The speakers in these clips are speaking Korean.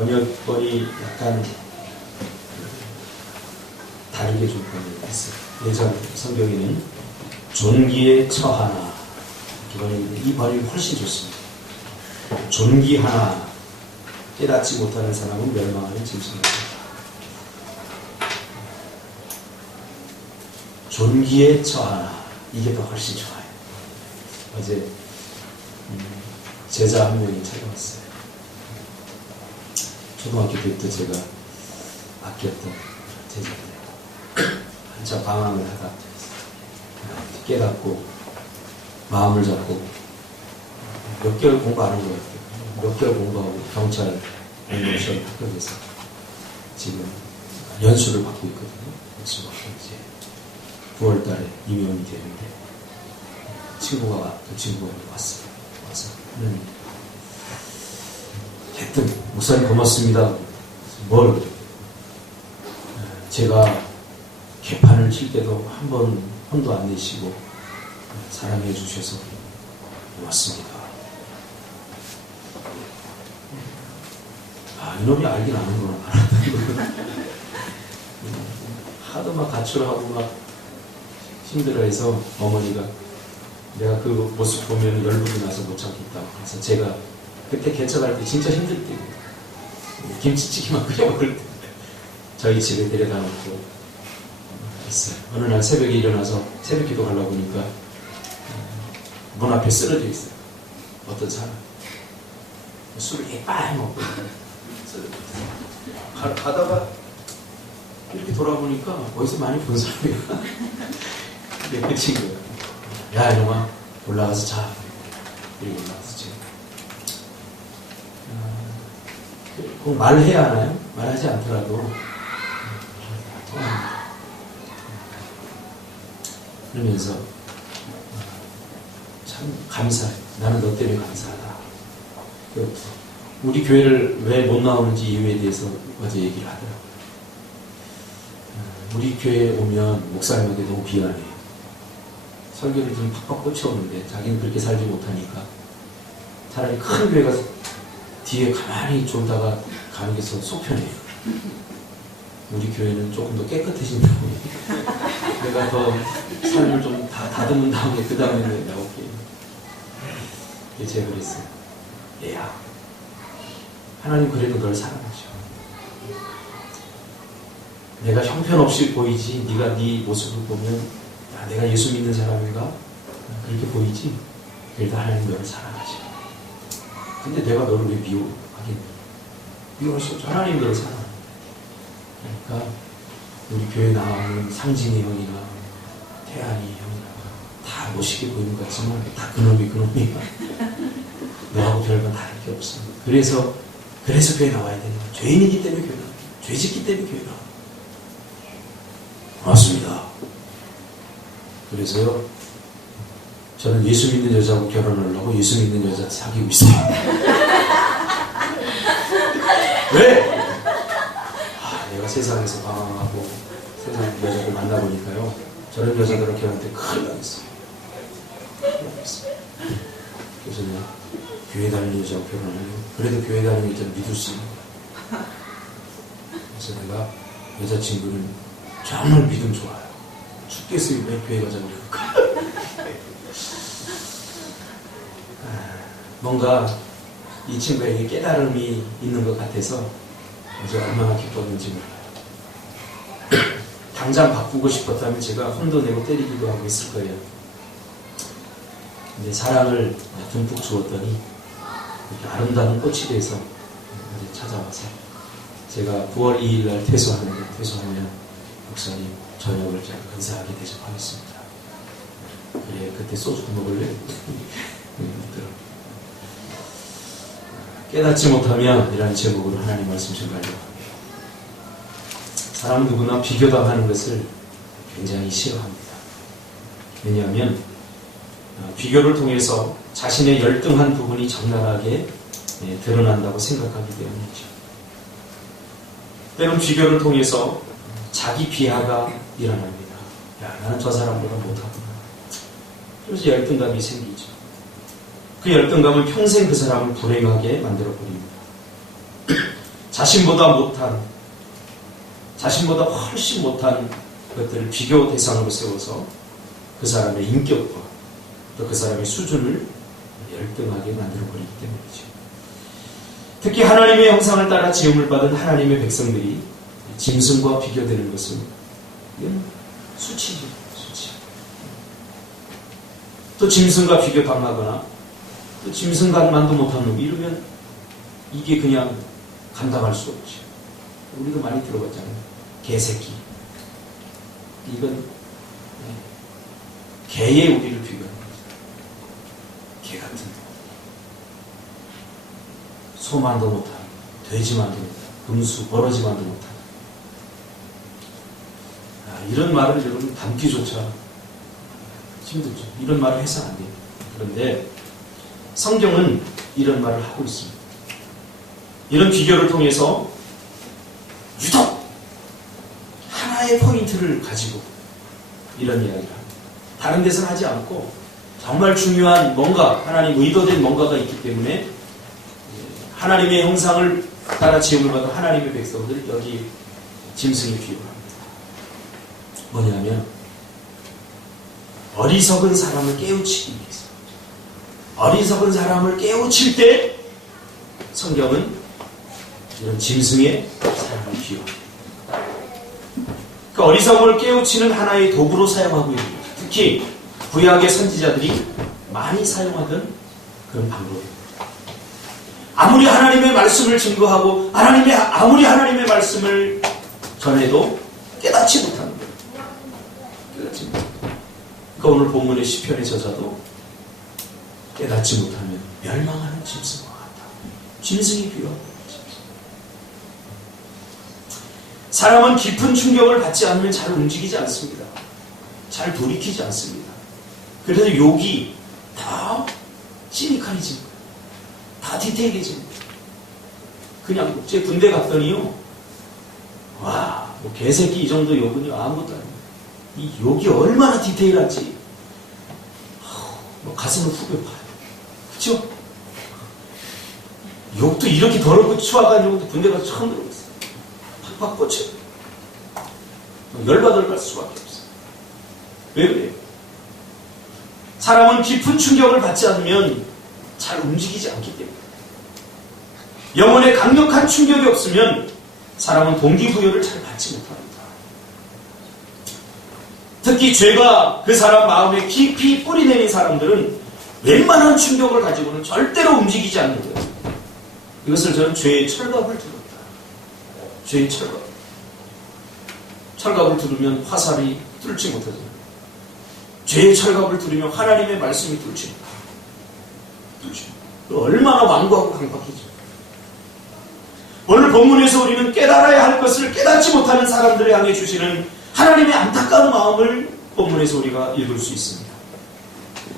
번역본이 약간 다르게 좀 번역했어요. 예전 성경에는 존귀에 처하나 이 번역이 훨씬 좋습니다. 존귀하나 깨닫지 못하는 사람은 멸망하는 짐승이다. 존귀에 처하나 이게 더 훨씬 좋아요. 어제 제자 한 명이 찾아왔어요. 초등학교 때부터 제가 아꼈던 제자인데 한참 방황을 하다 깨닫고 마음을 잡고 몇 개월 공부 안 한 것 같아요. 몇 개월 공부하고 경찰 공무원 합격해서 지금 연수를 받고 있거든요. 연수 받고 이제 9월 달에 임용이 되는데 그 친구가 왔어요. 와서 하여튼 목사님 고맙습니다. 뭘 제가 개판을 칠 때도 한 번 혼도 안 내시고 사랑해 주셔서 고맙습니다. 이놈이 알긴 아는구나. 하도 막 가출하고 막 힘들어해서 어머니가 내가 그 모습 보면 열불이 나서 못 참겠다. 그래서 제가 그때 개척할 때 진짜 힘들 때 김치찌개만 끓여 먹을 때 저희 집에 데려다 놓고 있어요. 어느 날 새벽에 일어나서 새벽 기도 가려고 보니까 문 앞에 쓰러져 있어요. 어떤 사람 술을 이빨 먹고 가다가 이렇게 돌아보니까 어디서 많이 본 사람이야. 근데 그 친구야. 야 이놈아 올라가서 자. 이렇게 올라가서 자. 꼭 말해야 하나요? 말하지 않더라도 그러면서 참 감사해. 나는 너 때문에 감사하다. 우리 교회를 왜 못 나오는지 이유에 대해서 어제 얘기를 하더라고요. 우리 교회에 오면 목사님에게 너무 비난해요. 설교를 좀 팍팍 꽂혀오는데 자기는 그렇게 살지 못하니까 차라리 큰 교회 가서 뒤에 가만히 졸다가 가는 게 속편해요. 우리 교회는 조금 더 깨끗해진다고 내가 더 삶을 좀 다듬은 다음에 그 다음에 나올게요. 제가 그랬어요. 얘야 하나님 그래도 널 사랑하셔. 내가 형편없이 보이지 네가 네 모습을 보면 야, 내가 예수 믿는 사람인가? 그렇게 보이지? 그래도 하나님 너를 사랑하셔. 근데 내가 너를 왜 미워하겠니? 미워할 수 없죠. 하나님 너를 사랑해. 그러니까 우리 교회 나오는 상진이 형이나 태안이 형이나 다 멋있게 보이는 것 같지만 다 그놈이야. 너하고 별반 다를 게 없어. 그래서 교회 나와야 되는 거야. 죄인이기 때문에 교회 나와. 죄짓기 때문에 교회 나와. 고맙습니다. 그래서요, 저는 예수 믿는 여자하고 결혼을 하고 예수 믿는 여자 사귀고 있어요. 왜? 내가 세상에서 방황하고 세상 여자를 만나보니까요, 저런 여자들을 결혼할 때 큰일 나겠어요. 그래서 내가 교회 다니는 여자하고 결혼하려고. 그래도 교회 다니는 여자를 믿을 수 있는 거야. 그래서 내가 여자친구는 정말 믿음 좋아요. 죽겠어요. 왜 교회 가자고 그럴까? 뭔가 이 친구에게 깨달음이 있는 것 같아서 어제 얼마나 기뻤는지 몰라요. 당장 바꾸고 싶었다면 제가 혼도 내고 때리기도 하고 있을 거예요. 근데 사랑을 듬뿍 주었더니 이렇게 아름다운 꽃이 돼서 찾아와서 제가 9월 2일 날 퇴소하는데 퇴소하면 목사님 저녁을 제가 근사하게 대접하겠습니다. 그래 그때 소주 먹을래? 깨닫지 못하면 이라는 제목으로 하나님 말씀 전하려고 합니다. 사람 누구나 비교당하는 것을 굉장히 싫어합니다. 왜냐하면 비교를 통해서 자신의 열등한 부분이 적나라하게 드러난다고 생각하기 때문이죠. 때론 비교를 통해서 자기 비하가 일어납니다. 야, 나는 저 사람보다 못하구나. 그래서 열등감이 생기죠. 그 열등감은 평생 그 사람을 불행하게 만들어버립니다. 자신보다 못한, 자신보다 훨씬 못한 것들을 비교 대상으로 세워서 그 사람의 인격과 또 그 사람의 수준을 열등하게 만들어버리기 때문이죠. 특히 하나님의 형상을 따라 지음을 받은 하나님의 백성들이 짐승과 비교되는 것은 이건 수치죠. 수치. 또 짐승과 비교당하거나 또 짐승간만도 못한 놈 이러면 이게 그냥 감당할 수 없죠. 우리도 많이 들어봤잖아요. 개새끼. 이건 개의 우리를 비교하는 거죠. 개 같은 놈. 소만도 못한, 돼지만도 못한, 금수, 버러지만도 못한. 이런 말을 여러분 담기조차 힘들죠. 이런 말을 해서 안 돼요. 그런데 성경은 이런 말을 하고 있습니다. 이런 비교를 통해서 유독 하나의 포인트를 가지고 이런 이야기를 합니다. 다른 데서는 하지 않고 정말 중요한 뭔가, 하나님 의도된 뭔가가 있기 때문에 하나님의 형상을 따라 지음을 받은 하나님의 백성들을 여기 짐승에 비유합니다. 뭐냐면 어리석은 사람을 깨우치기 위해서, 어리석은 사람을 깨우칠 때 성경은 이런 짐승의 사람을 비유합니다. 그 어리석음을 깨우치는 하나의 도구로 사용하고 있는 거죠. 특히 구약의 선지자들이 많이 사용하던 그런 방법입니다. 아무리 하나님의 말씀을 증거하고 아무리 하나님의 말씀을 전해도 깨닫지 못하는 거예요. 깨닫지 못하는 거예요. 그러니까 오늘 본문의 시편의 저자도 깨닫지 못하면 멸망하는 짐승과 같다. 짐승이 비유합니다. 사람은 깊은 충격을 받지 않으면 잘 움직이지 않습니다. 잘 돌이키지 않습니다. 그래서 욕이 다 시니컬해집니다. 다 디테일해집니다. 그냥 제 군대 갔더니요, 와, 뭐 개새끼 이 정도 욕은요 아무것도 아니에요. 이 욕이 얼마나 디테일한지 뭐 가슴을 후벼 파요. 그쵸? 욕도 이렇게 더럽고 추악한 욕도 군대 가서 처음 들어봤어요. 팍팍 꽂혀요. 열받을 갈 수밖에 없어요. 왜 그래요? 사람은 깊은 충격을 받지 않으면 잘 움직이지 않기 때문에, 영혼에 강력한 충격이 없으면 사람은 동기부여를 잘 받지 못합니다. 특히 죄가 그 사람 마음에 깊이 뿌리내린 사람들은 웬만한 충격을 가지고는 절대로 움직이지 않는 거예요. 이것을 저는 죄의 철갑을 들었다. 죄의 철갑. 철갑을 두르면 화살이 뚫지 못하잖아요. 죄의 철갑을 두르면 하나님의 말씀이 뚫지 못해요. 얼마나 완고하고 강박해져. 오늘 본문에서 우리는 깨달아야 할 것을 깨닫지 못하는 사람들을 향해 주시는 하나님의 안타까운 마음을 본문에서 우리가 읽을 수 있습니다.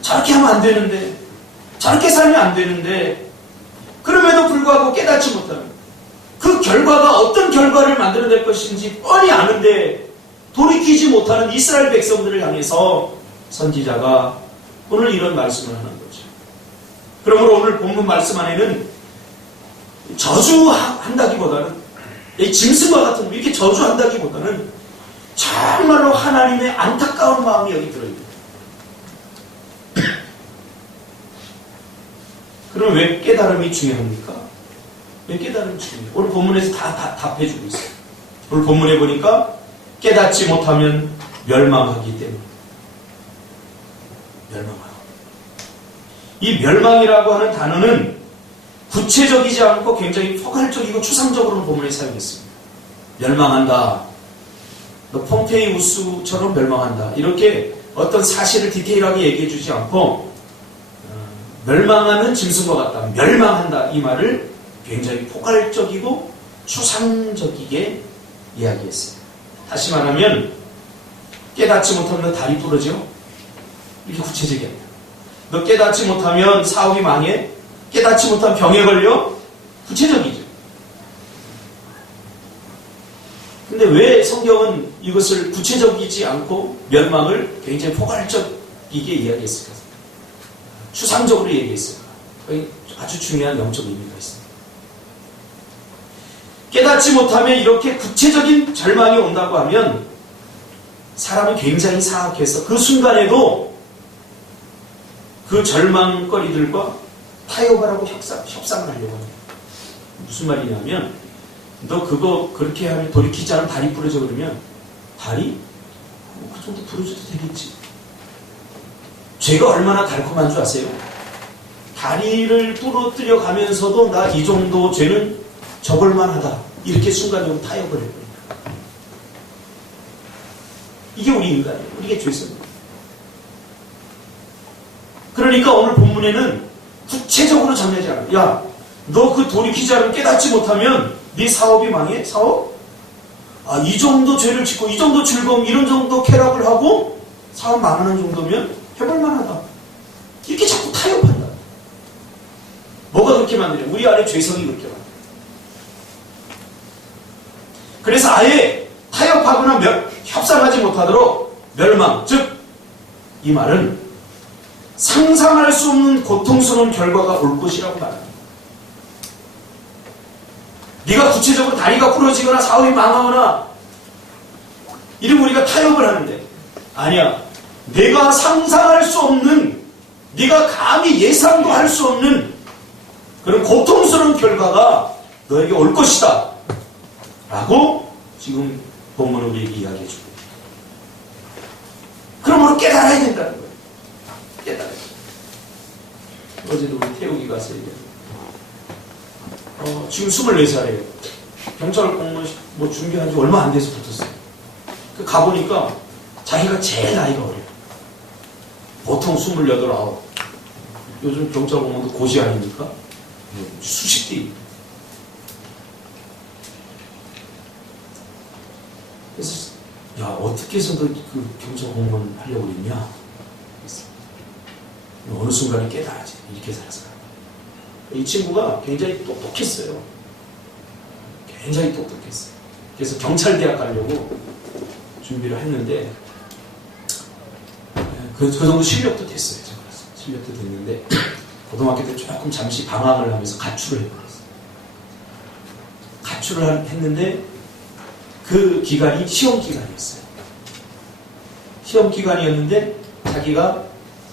저렇게 하면 안 되는데, 저렇게 살면 안 되는데, 그럼에도 불구하고 깨닫지 못하는, 그 결과가 어떤 결과를 만들어낼 것인지 뻔히 아는데 돌이키지 못하는 이스라엘 백성들을 향해서 선지자가 오늘 이런 말씀을 하는 거죠. 그러므로 오늘 본문 말씀 안에는 저주한다기보다는, 짐승과 같은 이렇게 저주한다기보다는 정말로 하나님의 안타까운 마음이 여기 들어있습니다. 그럼 왜 깨달음이 중요합니까? 왜 깨달음이 중요해요? 오늘 본문에서 다 답해주고 있어요. 오늘 본문에 보니까 깨닫지 못하면 멸망하기 때문에. 멸망하고. 이 멸망이라고 하는 단어는 구체적이지 않고 굉장히 포괄적이고 추상적으로 본문에 사용했습니다. 멸망한다. 너 폼페이우스처럼 멸망한다. 이렇게 어떤 사실을 디테일하게 얘기해 주지 않고 멸망하는 짐승과 같다. 멸망한다. 이 말을 굉장히 포괄적이고 추상적이게 이야기했어요. 다시 말하면 깨닫지 못하면 너 다리 부러져. 이렇게 구체적이야. 너 깨닫지 못하면 사업이 망해. 깨닫지 못하면 병에 걸려. 구체적이죠. 근데 왜 성경은 이것을 구체적이지 않고 멸망을 굉장히 포괄적이게 이야기했을까? 추상적으로 얘기했을까? 아주 중요한 영적 의미가 있습니다. 깨닫지 못하면 이렇게 구체적인 절망이 온다고 하면 사람은 굉장히 사악해서 그 순간에도 그 절망거리들과 타협을 하고 협상을 하려고 합니다. 무슨 말이냐면 너 그거 그렇게 하면 돌이키지 않으면 다리 부러져 그러면 다리? 그 정도 부러져도 되겠지. 죄가 얼마나 달콤한 줄 아세요? 다리를 부러뜨려 가면서도 나 이 정도 죄는 접을만하다. 이렇게 순간적으로 타협을 해버립니다. 이게 우리 인간이에요. 우리의 죄성입니다. 그러니까 오늘 본문에는 구체적으로 정리하지 않아요. 야, 너 그 돌이키지 않으면 깨닫지 못하면 네 사업이 망해? 사업? 아, 이 정도 죄를 짓고 이 정도 즐거움, 이런 정도 쾌락을 하고 사업 망하는 정도면 해볼만하다. 이렇게 자꾸 타협한다. 뭐가 그렇게 만드냐? 우리 안에 죄성이 그렇게 만드냐. 그래서 아예 타협하거나 협상하지 못하도록 멸망, 즉 이 말은 상상할 수 없는 고통스러운 결과가 올 것이라고 말합니다. 네가 구체적으로 다리가 부러지거나 사업이 망하거나 이러면 우리가 타협을 하는데 아니야. 내가 상상할 수 없는, 네가 감히 예상도 할 수 없는 그런 고통스러운 결과가 너에게 올 것이다 라고 지금 본문은 우리에게 이야기해 주고, 그러므로 깨달아야 된다는 거예요. 깨달아야 돼. 어제도 우리 태욱이가 왔어요. 지금 24살이에요. 경찰 공무원 뭐 준비한 지 얼마 안 돼서 붙었어요. 가보니까 자기가 제일 나이가 어려요. 보통 28, 9. 요즘 경찰 공무원도 고시 아닙니까? 수십 대. 그래서 야, 어떻게 해서 너 그 경찰 공무원 하려고 그랬냐? 어느 순간에 깨달아지. 이렇게 살았어요. 이 친구가 굉장히 똑똑했어요. 굉장히 똑똑했어요. 그래서 경찰대학 가려고 준비를 했는데 그 정도 실력도 됐어요. 제가 실력도 됐는데 고등학교 때 조금 잠시 방황을 하면서 가출을 해버렸어요. 가출을 했는데 그 기간이 시험 기간이었어요. 시험 기간이었는데 자기가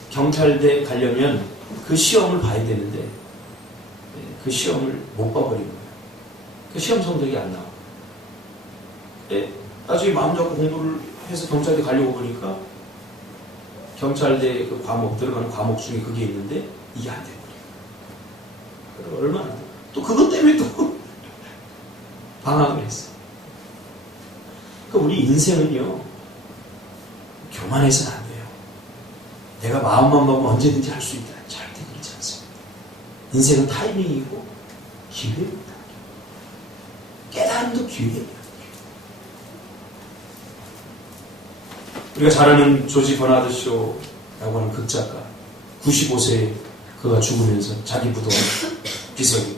경찰대 가려면 그 시험을 봐야 되는데 그 시험을 못 봐버린 거예요. 그 시험 성적이 안 나와. 나중에 마음 잡고 공부를 해서 경찰대 가려고 보니까 경찰대 그 과목, 들어가는 과목 중에 그게 있는데 이게 안 돼버려요. 얼마나 또 그것 때문에 또 방황을 했어요. 그러니까 우리 인생은요, 교만해서는 안 돼요. 내가 마음만 먹으면 언제든지 할 수 있다. 절대 그렇지 않습니다. 인생은 타이밍이고 기회입니다. 깨달음도 기회입니다. 우리가 잘 아는 조지 버나드 쇼라고 하는 극작가, 95세에 그가 죽으면서 자기 부도 비석이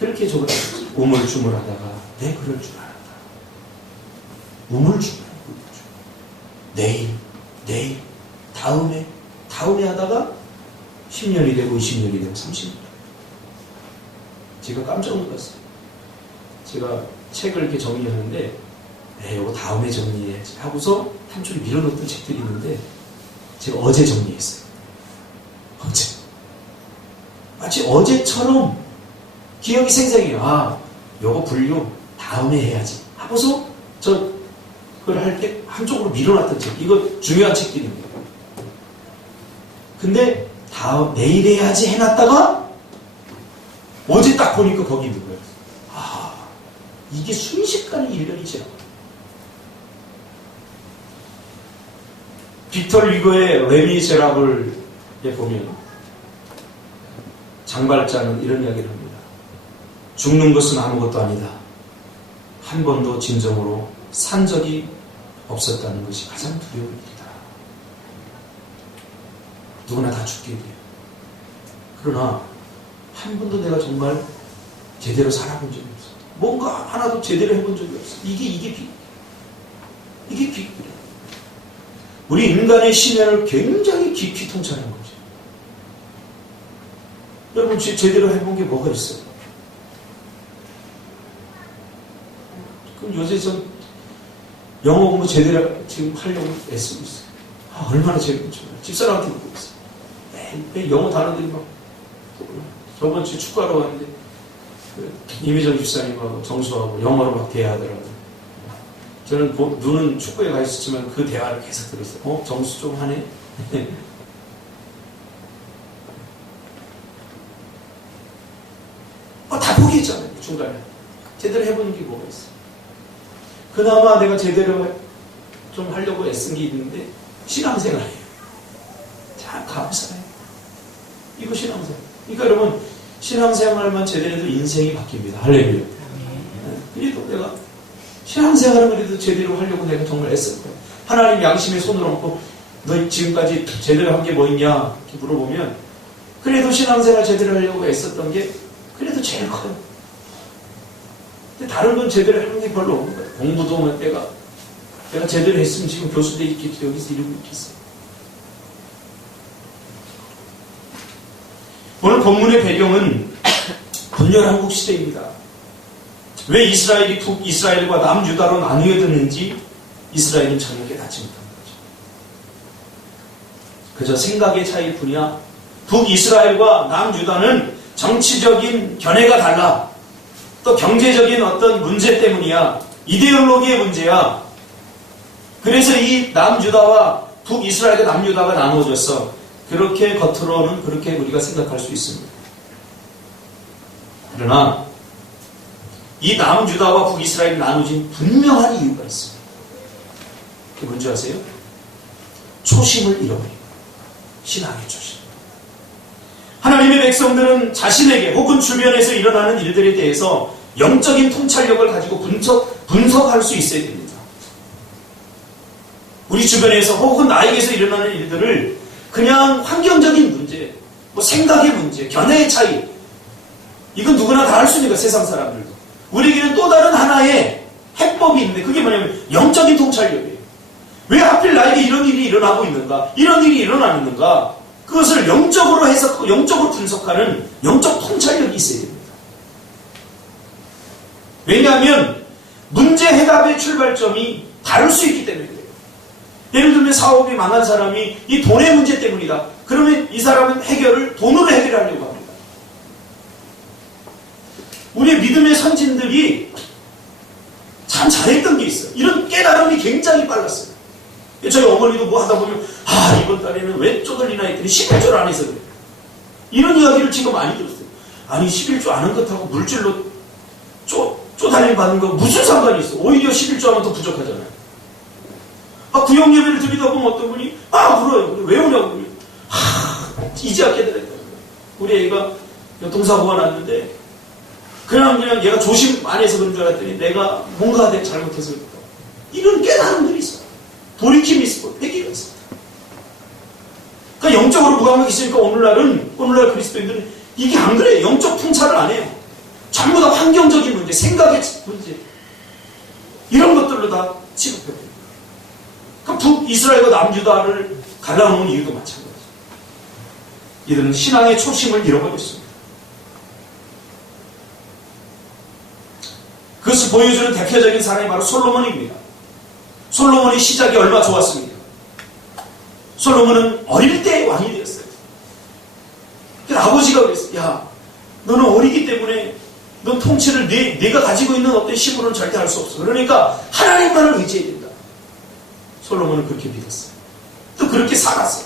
그렇게 적어놨어요. 우물쭈물하다가 내 그럴 줄 알았다. 우물쭈물, 내일, 다음에 하다가 10년이 되고 20년이 되고 30년. 제가 깜짝 놀랐어요. 제가 책을 이렇게 정리하는데 이거 다음에 정리해야지 하고서 한쪽에 밀어놓던 책들이 있는데 제가 어제 정리했어요. 어제. 마치 어제처럼 기억이 생생해요. 아, 요거 분류 다음에 해야지 하고서 그걸 할 때 한쪽으로 밀어놨던 책. 이거 중요한 책들입니다. 근데 내일 해야지 해놨다가 어제 딱 보니까 거기 있는 거예요. 아, 이게 순식간에 1년이 지나. 빅터 리거의 레미제라블에 보면 장발자는 이런 이야기를 합니다. 죽는 것은 아무것도 아니다. 한 번도 진정으로 산 적이 없었다는 것이 가장 두려운 일이다. 누구나 다 죽게 돼요. 그러나 한 번도 내가 정말 제대로 살아본 적이 없어. 뭔가 하나도 제대로 해본 적이 없어. 이게 비극이야. 우리 인간의 심연을 굉장히 깊이 통찰한 거죠. 여러분 제대로 해본 게 뭐가 있어요? 그럼 요새 전 영어 공부 제대로 지금 하려고 애쓰고 있어요. 얼마나 재밌는지 몰라요. 집사람한테 묻고 있어요. 매일 영어 단어들이 막. 저번 주에 축구하러 갔는데 이미정 집사님하고 정수하고 영어로 막 대화하더라고요. 저는 눈은 축구에 가 있었지만 그 대화를 계속 들었어요. 정수 좀 하네? 다 포기했잖아요. 중간에. 제대로 해보는 게 뭐가 있어요. 그나마 내가 제대로 좀 하려고 애쓴 게 있는데 신앙생활이에요. 참 감사해요. 이거 신앙생활. 그러니까 여러분 신앙생활만 제대로 해도 인생이 바뀝니다. 할렐루야. 그래도 내가 신앙생활을 그래도 제대로 하려고 내가 정말 애쓸 거예요. 하나님 양심의 손을 얹고 너 지금까지 제대로 한 게 뭐 있냐 이렇게 물어보면 그래도 신앙생활 제대로 하려고 애썼던 게 그래도 제일 커요. 근데 다른 건 제대로 하는 게 별로 없는 거예요. 공부도 내가 제대로 했으면 지금 교수대 있겠지 여기서 이러고 있겠어요. 오늘 본문의 배경은 분열 한국 시대입니다. 왜 이스라엘이 북이스라엘과 남유다로 나뉘어졌는지 이스라엘은 전혀 깨닫지 못한 거죠. 그저 생각의 차이일 뿐이야. 북이스라엘과 남유다는 정치적인 견해가 달라. 또 경제적인 어떤 문제 때문이야. 이데올로기의 문제야. 그래서 이 남유다와 북이스라엘과 남유다가 나누어졌어. 그렇게 겉으로는 그렇게 우리가 생각할 수 있습니다. 그러나 이 남유다와 북이스라엘이 나누어진 분명한 이유가 있습니다. 그게 뭔지 아세요? 초심을 잃어버린 거예요. 신앙의 초심. 하나님의 백성들은 자신에게 혹은 주변에서 일어나는 일들에 대해서 영적인 통찰력을 가지고 분석할 수 있어야 됩니다. 우리 주변에서 혹은 나에게서 일어나는 일들을 그냥 환경적인 문제, 생각의 문제, 견해의 차이 이건 누구나 다 할 수 있는 거예요. 세상 사람들도. 우리에게는 또 다른 하나의 해법이 있는데 그게 뭐냐면 영적인 통찰력이에요. 왜 하필 나에게 이런 일이 일어나고 있는가? 이런 일이 일어나는가? 그것을 영적으로 해석하고 영적으로 분석하는 영적 통찰력이 있어야 됩니다. 왜냐하면 문제 해답의 출발점이 다를 수 있기 때문에 그래요. 예를 들면 사업이 망한 사람이 이 돈의 문제 때문이다. 그러면 이 사람은 해결을 돈으로 해결하려고 합니다. 우리의 믿음의 선진들이 참 잘했던 게 있어요. 이런 깨달음이 굉장히 빨랐어요. 저희 어머니도 뭐 하다 보면 이번 달에는 왜 쪼들리나 했더니 11조를 안 해서 그래. 이런 이야기를 지금 많이 들었어요. 아니 11조 아는 것하고 물질로 쪼달림 받는 거 무슨 상관이 있어. 오히려 11조 하면 더 부족하잖아요. 구역 예배를 드리다 보면 어떤 분이 울어요. 왜 우냐고. 이제야 깨달았다. 우리 애가 동사고가 났는데 그냥 얘가 조심 안 해서 그런 줄 알았더니 내가 뭔가 잘못해서 그랬다. 이런 깨달음들이 있어요. 돌이킴이 있고 회개가 있습니다. 그러니까 영적으로 무감각이 있으니까 오늘날 그리스도인들은 이게 안 그래요. 영적 통찰을 안 해요. 전부 다 환경적인 문제, 생각의 문제 이런 것들로 다 취급해요. 그러니까 북이스라엘과 남유다를 갈라놓은 이유도 마찬가지죠. 이들은 신앙의 초심을 잃어버렸습니다. 그것을 보여주는 대표적인 사람이 바로 솔로몬입니다. 솔로몬의 시작이 얼마나 좋았습니까? 솔로몬은 어릴 때 왕이 되었어요. 그래서 아버지가 그랬어요. 야, 너는 어리기 때문에 넌 통치를 네가 가지고 있는 어떤 힘으로는 절대 할 수 없어. 그러니까 하나님만을 의지해야 된다. 솔로몬은 그렇게 믿었어요. 또 그렇게 살았어요.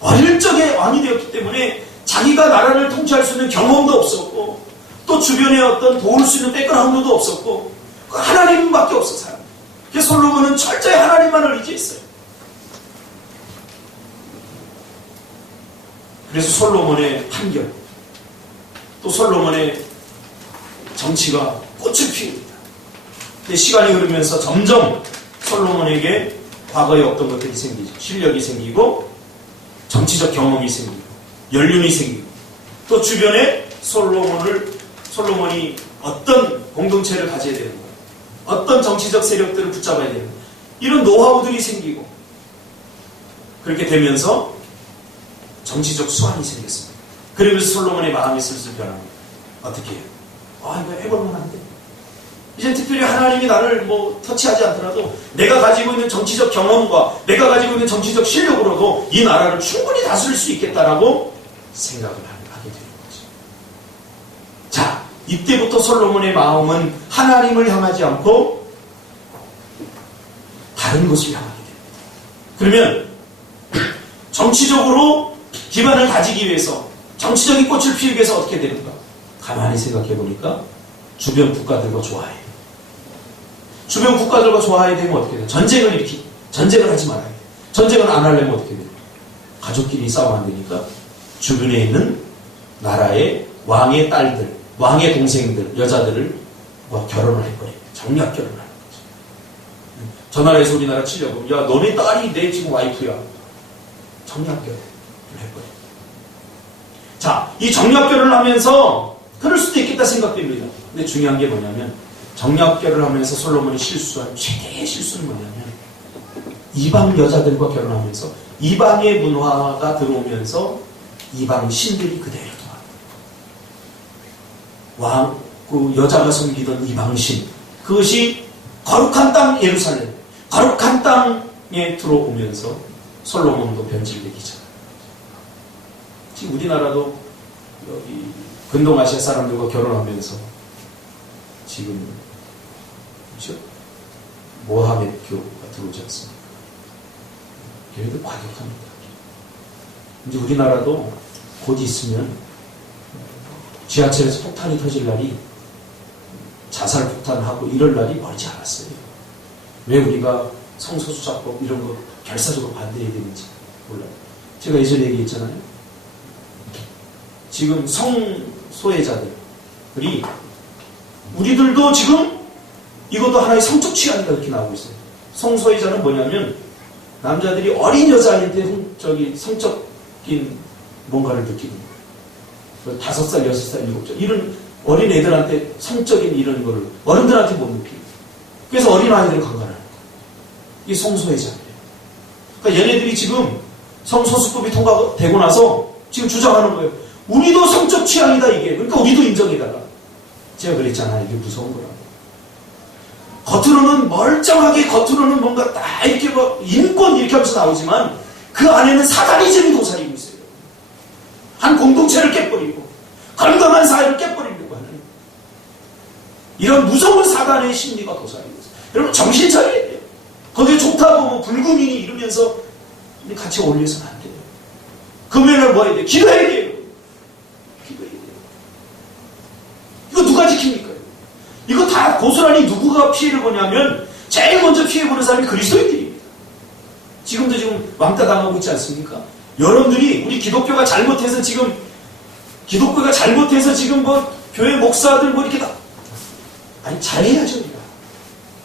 어릴 적에 왕이 되었기 때문에 자기가 나라를 통치할 수 있는 경험도 없었고 또 주변에 어떤 도울 수 있는 백그라운드도 없었고 하나님밖에 없었어요. 그래서 솔로몬은 철저히 하나님만을 의지했어요. 그래서 솔로몬의 판결, 또 솔로몬의 정치가 꽃을 피웁니다. 근데 시간이 흐르면서 점점 솔로몬에게 과거에 어떤 것들이 생기죠. 실력이 생기고 정치적 경험이 생기고 연륜이 생기고 또 주변에 솔로몬이 어떤 공동체를 가져야 되는 거예요. 어떤 정치적 세력들을 붙잡아야 되는 거예요. 이런 노하우들이 생기고 그렇게 되면서 정치적 수완이 생겼습니다. 그러면서 솔로몬의 마음이 슬슬 변합니다. 어떻게 해요? 이거 해볼 만한데. 이제 특별히 하나님이 나를 뭐 터치하지 않더라도 내가 가지고 있는 정치적 경험과 내가 가지고 있는 정치적 실력으로도 이 나라를 충분히 다스릴 수 있겠다라고 생각을 하게 되는 거죠. 자, 이때부터 솔로몬의 마음은 하나님을 향하지 않고 다른 것을 향하게 됩니다. 그러면 정치적으로 기반을 가지기 위해서, 정치적인 꽃을 피우기 위해서 어떻게 되는가? 가만히 생각해 보니까 주변 국가들과 좋아해요. 주변 국가들과 좋아야 되면 어떻게 돼요? 전쟁을 하지 말아야 돼요. 전쟁을 안 하려면 어떻게 돼요? 가족끼리 싸우면 안 되니까 주변에 있는 나라의 왕의 딸들, 왕의 동생들, 여자들을 결혼을 해버려요. 정략 결혼을 하는 거죠. 저 나라에서 우리나라 치려고, 야, 너네 딸이 내 지금 와이프야. 정략 결혼을 해버려요. 자, 이 정략 결혼을 하면서 그럴 수도 있겠다 생각됩니다. 근데 중요한 게 뭐냐면, 정략결을 하면서 솔로몬이 실수한 최대의 실수는 뭐냐면 이방 여자들과 결혼하면서 이방의 문화가 들어오면서 이방 신들이 그대로 들어왔다. 그 여자가 섬기던 이방 신, 그것이 거룩한 땅 예루살렘, 거룩한 땅에 들어오면서 솔로몬도 변질되기 전. 지금 우리나라도 여기 근동아시아 사람들과 결혼하면서 지금 그렇죠? 모하메드교가 들어오지 않습니까? 걔네들 과격합니다. 이제 우리나라도 곧 있으면 지하철에서 폭탄이 터질 날이, 자살 폭탄하고 이럴 날이 멀지 않았어요. 왜 우리가 성소수자법 이런 거 결사적으로 반대해야 되는지 몰라요. 제가 예전에 얘기했잖아요. 지금 성소외자들이, 우리들도 지금 이것도 하나의 성적 취향이다 이렇게 나오고 있어요. 성소외자는 뭐냐면 남자들이 어린 여자한테 성적인 뭔가를 느끼는 거예요. 5살, 6살, 7살 이런 어린 애들한테 성적인 이런 거를 어른들한테 못 느끼고, 그래서 어린 아이들을 강간하는 거예요. 이게 성소외자예요. 그러니까 얘네들이 지금 성소수법이 통과되고 나서 지금 주장하는 거예요. 우리도 성적 취향이다 이게. 그러니까 우리도 인정해달라. 제가 그랬잖아요. 이게 무서운 거라고. 겉으로는 멀쩡하게, 겉으로는 뭔가 딱 이렇게 뭐 인권 이렇게 하면서 나오지만 그 안에는 사다리즘이 도사리고 있어요. 한 공동체를 깨버리고 건강한 사회를 깨버리려고 하는 이런 무서운 사단의 심리가 도사리고 있어요. 여러분 정신 차려야 돼요. 거기에 좋다고 뭐 불금이니 이러면서 같이 어울려서는 안 돼요. 금요일날 뭐 해야 돼요? 기도해야 돼요. 기도해야 돼요. 이거 누가 지킵니까? 이거 다 고스란히 누구가 피해를 보냐면 제일 먼저 피해보는 사람이 그리스도인들입니다. 지금도 지금 왕따 당하고 있지 않습니까? 여러분들이 우리 기독교가 잘못해서 지금 뭐 교회 목사들 뭐 이렇게 다 아니 잘해야죠 우리가.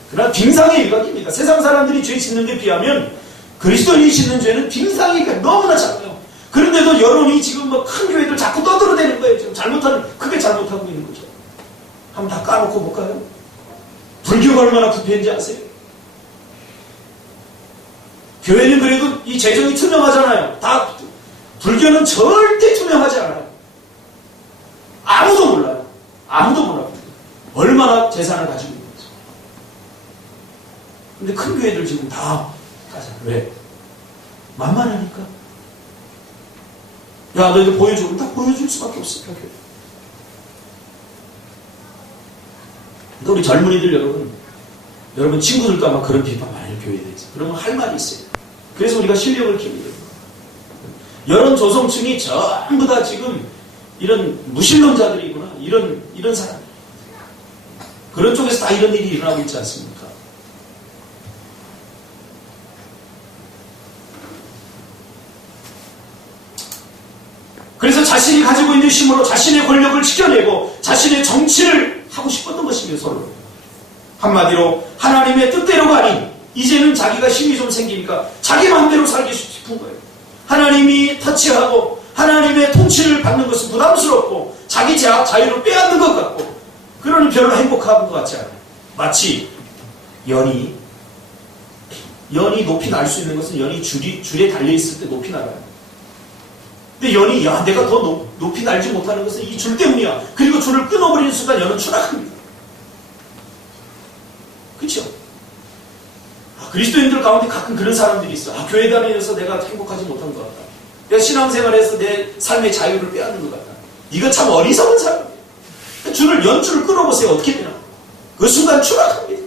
그러나 빙상의 일각입니다. 세상 사람들이 죄 짓는 데 비하면 그리스도인이 짓는 죄는 빙상의 일각 너무나 작아요. 그런데도 여론이 지금 뭐 큰 교회들 자꾸 떠들어대는 거예요. 지금 크게 잘못하고 있는 거죠. 한번 다 까놓고 볼까요? 불교가 얼마나 부패인지 아세요? 교회는 그래도 이 재정이 투명하잖아요. 불교는 절대 투명하지 않아요. 아무도 몰라요. 아무도 몰라요. 얼마나 재산을 가지고 있는지. 근데 큰 교회들 지금 다 가잖아요. 왜? 만만하니까. 야, 너 이제 보여줘. 다 보여줄 수밖에 없어요. 교회. 그러니까 우리 젊은이들 여러분 친구들과 막 그런 비판 많이 해요. 교회에 대해서. 그러면 할 말이 있어요. 그래서 우리가 실력을 키우는 거예요. 여론 조성층이 전부 다 지금 이런 무신론자들이구나. 이런 사람. 그런 쪽에서 다 이런 일이 일어나고 있지 않습니까? 그래서 자신이 가지고 있는 힘으로 자신의 권력을 지켜내고 자신의 정치를 하고 싶었던 것입니다. 서로. 한마디로 하나님의 뜻대로가 아닌 이제는 자기가 힘이 좀 생기니까 자기 마음대로 살기 싶은 거예요. 하나님이 터치하고 하나님의 통치를 받는 것은 부담스럽고 자기 자유를 빼앗는 것 같고 그러니 별로 행복한 것 같지 않아요. 마치 연이 높이 날 수 있는 것은 연이 줄에 달려있을 때 높이 날아요. 근데 연이 내가 더 높이 날지 못하는 것은 이 줄 때문이야. 그리고 줄을 끊어버리는 순간 연은 추락합니다. 그렇죠? 그리스도인들 가운데 가끔 그런 사람들이 있어. 교회 다니면서 내가 행복하지 못한 것 같다. 내가 신앙생활에서 내 삶의 자유를 빼앗는 것 같다. 이거 참 어리석은 사람이에요. 연줄을 끌어보세요. 어떻게 되나? 그 순간 추락합니다.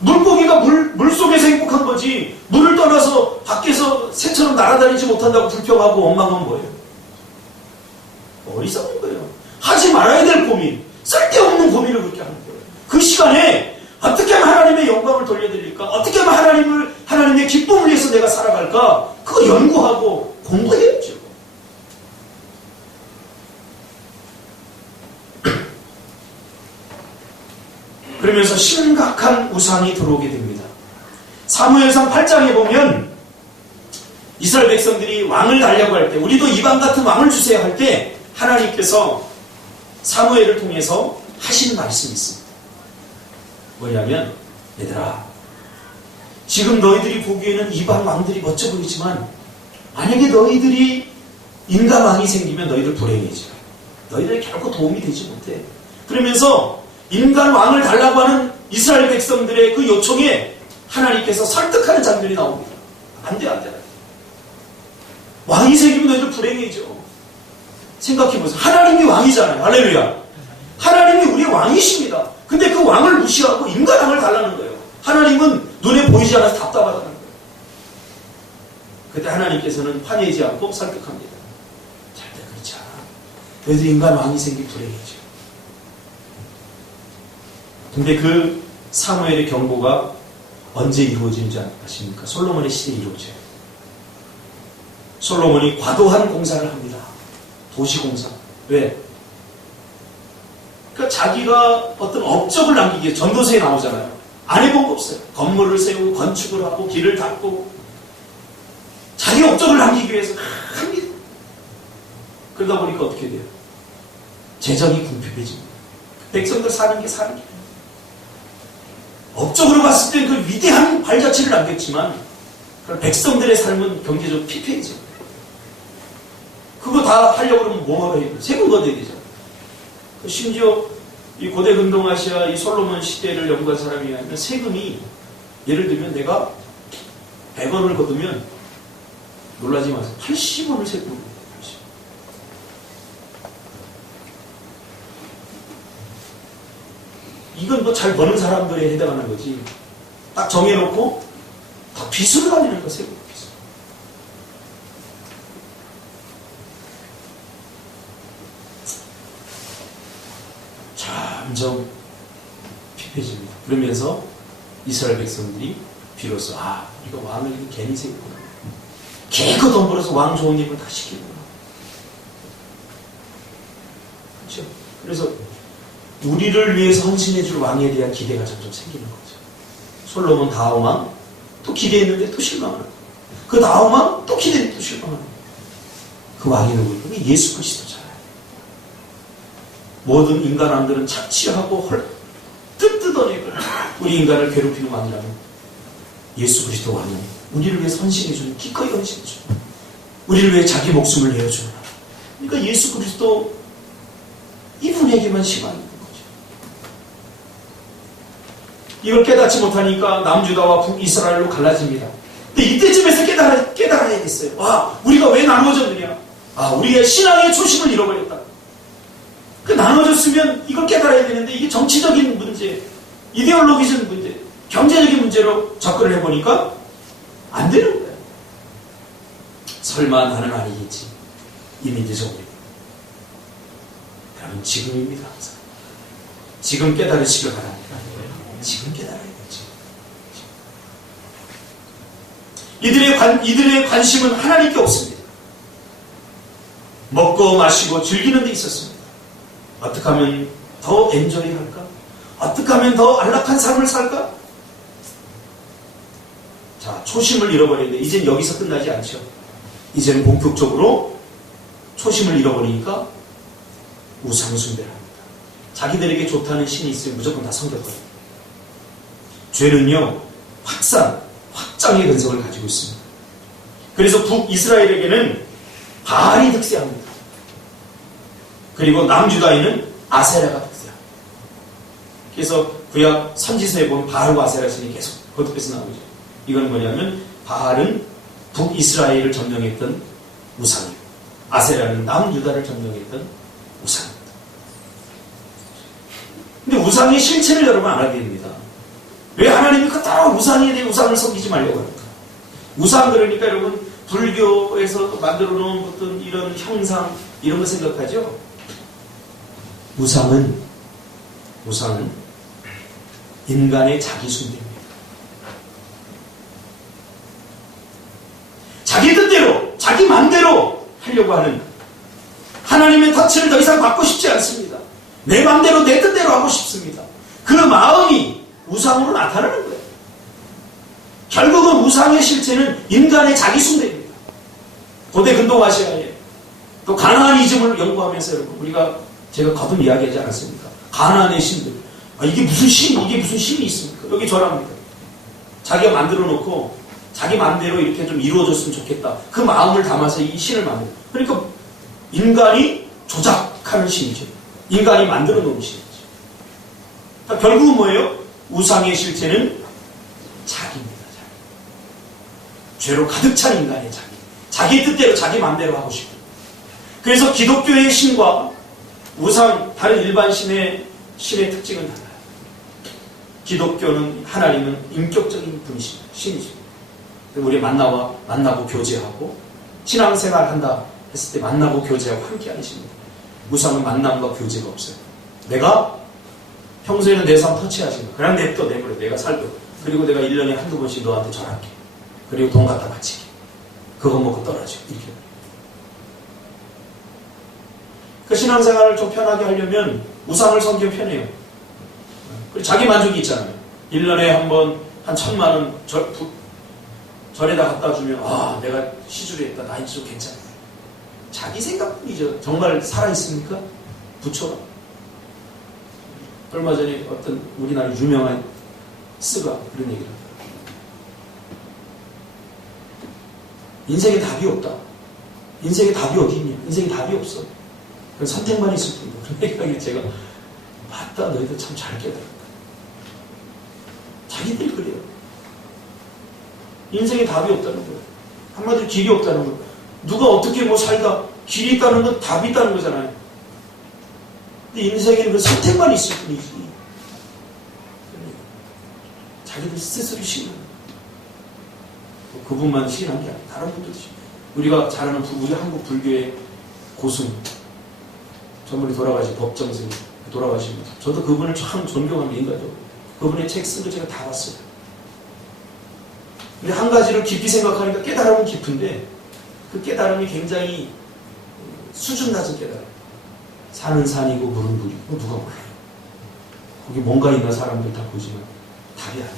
물고기가 물 속에서 행복한 거지, 물을 떠나서 밖에서 새처럼 날아다니지 못한다고 불평하고 원망한 거예요. 어리석은 거예요. 하지 말아야 될 고민, 쓸데없는 고민을 그렇게 하는 거예요. 그 시간에 어떻게 하면 하나님의 영광을 돌려드릴까? 어떻게 하면 하나님의 기쁨을 위해서 내가 살아갈까? 그거 연구하고 공부해야죠. 그러면서 심각한 우상이 들어오게 됩니다. 사무엘상 8장에 보면 이스라엘 백성들이 왕을 달라고 할 때, 우리도 이방 같은 왕을 주세요 할 때 하나님께서 사무엘을 통해서 하시는 말씀이 있습니다. 뭐냐면, 얘들아, 지금 너희들이 보기에는 이방 왕들이 멋져 보이지만 만약에 너희들이 인간 왕이 생기면 너희들 불행해져. 너희들이 결코 도움이 되지 못해. 그러면서 인간 왕을 달라고 하는 이스라엘 백성들의 그 요청에 하나님께서 설득하는 장면이 나옵니다. 안 돼, 안 돼. 왕이 생기면 너희들 불행해져. 생각해보세요. 하나님이 왕이잖아요. 할렐루야. 하나님이 우리의 왕이십니다. 근데 그 왕을 무시하고 인간 왕을 달라는 거예요. 하나님은 눈에 보이지 않아서 답답하다는 거예요. 그때 하나님께서는 화내지 않고 설득합니다. 절대 그렇지 않아. 너희들 인간 왕이 생기면 불행해져. 근데 그 사무엘의 경고가 언제 이루어지는지 아십니까? 솔로몬의 시대에 이루어져요. 솔로몬이 과도한 공사를 합니다. 도시공사. 왜? 그러니까 자기가 어떤 업적을 남기기 위해 전도서에 나오잖아요. 안 해본 거 없어요. 건물을 세우고 건축을 하고 길을 닦고 자기 업적을 남기기 위해서 합니다. 그러다 보니까 어떻게 돼요? 재정이 궁핍해집니다. 백성들 사는 게 업적으로 봤을 때 그 위대한 발자취를 남겼지만 백성들의 삶은 경제적으로 피폐해져. 그거 다 하려고 그러면 뭐하러 해요? 세금 걷어야 되잖아. 심지어 이 고대 근동아시아 이 솔로몬 시대를 연구한 사람이 하면 세금이, 예를 들면 내가 100원을 거두면 놀라지 마세요. 80원을 세금을 거둬요. 이건 뭐 잘 버는 사람들에 해당하는 거지. 딱 정해놓고 다 빚으로 다니는 거, 세금. 점점 피폐해집니다. 그러면서 이스라엘 백성들이 비로소 우리가 왕을 괜히 세우구나. 개그 돈 벌어서 왕 좋은 일을 다 시키구나. 그렇죠? 그래서 우리를 위해서 헌신해줄 왕에 대한 기대가 점점 생기는 거죠. 솔로몬 다음 왕, 또 기대했는데 또 실망하는 거예요. 그 다음 왕, 또 기대했는데 또 실망하는 거예요. 그 왕이 누구예요? 그게 예수 그리스도잖아요. 모든 인간 왕들은 착취하고 뜯어내고 우리 인간을 괴롭히는 왕이라면 예수 그리스도 왕은 우리를 위해서 헌신해주는, 기꺼이 헌신해주는, 우리를 위해 자기 목숨을 내어주는. 그러니까 예수 그리스도 이분에게만 희망이 있는 거죠. 이걸 깨닫지 못하니까 남주다와 북이스라엘로 갈라집니다. 근데 이때쯤에서 깨달아야겠어요. 우리가 왜 나누어졌느냐? 우리의 신앙의 초심을 잃어버렸다. 그 나눠졌으면 이걸 깨달아야 되는데 이게 정치적인 문제, 이데올로기적 문제, 경제적인 문제로 접근을 해보니까 안 되는 거예요. 설마 나는 아니겠지. 이미 늦어버리고. 그러면 지금입니다. 항상. 지금 깨달으시길 바랍니다. 지금 깨달아야겠지. 이들의 관심은 하나님께 없습니다. 먹고 마시고 즐기는 데 있었습니다. 어떻게 하면 더 엔조이 할까? 어떻게 하면 더 안락한 삶을 살까? 자, 초심을 잃어버리는데 이젠 여기서 끝나지 않죠. 이제는 본격적으로 초심을 잃어버리니까 우상숭배를 합니다. 자기들에게 좋다는 신이 있으면 무조건 다 섬겼거든요. 죄는요, 확장의 근성을 가지고 있습니다. 그래서 북이스라엘에게는 바알이 득세합니다. 그리고 남유다에는 아세라가 득세합니다. 그래서 구약 선지서에 보면 바알과 아세라 신이 계속 거듭해서 나오죠. 이건 뭐냐면 바알은 북이스라엘을 점령했던 우상이고 아세라는 남유다를 점령했던 우상입니다. 근데 우상의 실체를 여러분 알아야 됩니다. 왜 하나님이 그따라 우상에 대해 우상을 섬기지 말려고 합니까? 우상 그러니까 여러분 불교에서 만들어 놓은 어떤 이런 형상 이런 거 생각하죠? 우상은 인간의 자기 숭배입니다. 자기 뜻대로 자기 마음대로 하려고 하는 하나님의 터치를 더 이상 받고 싶지 않습니다. 내 마음대로 내 뜻대로 하고 싶습니다. 그 마음이 우상으로 나타나는 거예요. 결국은 우상의 실체는 인간의 자기 숭배입니다. 고대 근동아시아에 또 가나안이즘을 연구하면서 여러분 우리가 제가 거듭 이야기하지 않았습니까? 가나안의 신들 이게 무슨 신이 있습니까? 여기 절합니다. 자기가 만들어 놓고 자기 마음대로 이렇게 좀 이루어졌으면 좋겠다. 그 마음을 담아서 이 신을 만들어. 그러니까 인간이 조작하는 신이죠. 인간이 만들어 놓은 신이죠. 그러니까 결국은 뭐예요? 우상의 실체는 자기입니다. 죄로 가득 찬 인간의 자기 뜻대로 자기 마음대로 하고 싶고. 그래서 기독교의 신과 우상 다른 일반 신의 특징은 달라요. 기독교는 하나님은 인격적인 분이시죠. 신이죠. 우리 만나고 교제하고 신앙생활 한다 했을 때 만나고 교제하고 함께하는 신입니다. 우상은 만남과 교제가 없어요. 내가 평소에는 내 삶 터치하지 마. 그냥 내버려. 내가 살도. 그리고 내가 1년에 한두 번씩 너한테 전할게. 그리고 돈 갖다 바치게. 그거 먹고 떨어져. 이렇게. 그 신앙생활을 좀 편하게 하려면 우상을 섬기면 편해요. 그리고 자기 만족이 있잖아요. 1년에 한 번 한 1,000만 원 절에다 갖다 주면 내가 시주를 했다. 나 이제 좀 괜찮아. 자기 생각뿐이죠. 정말 살아있습니까? 부처가. 얼마 전에 어떤 우리나라 유명한 스가 그런 얘기를 합니다. 인생에 답이 없다. 인생에 답이 어디 있냐? 인생에 답이 없어. 선택만 있을 뿐이다. 그런 얘기를 제가 맞다. 너희들 참 잘 깨달았다. 자기들이 그래요. 인생에 답이 없다는 거예요. 한마디로 길이 없다는 거예요. 누가 어떻게 살다 길이 있다는 건 답이 있다는 거잖아요. 근데 인생에는 그 선택만 있을 뿐이지. 자기들 스스로 신은 그분만 신한 게 아니라 다른 분들도 신. 우리가 잘 아는 우리 한국 불교의 고승 전번에 돌아가신 법정스님 돌아가신 저도 그분을 참 존경하는 인간적으로 그분의 책 쓴 거 제가 다 봤어요. 근데 한 가지를 깊이 생각하니까 깨달음은 깊은데 그 깨달음이 굉장히 수준 낮은 깨달음. 산은 산이고 물은 물이고 누가 몰라요. 거기 뭔가 있는 사람들 다 보지만 답이 아니에요.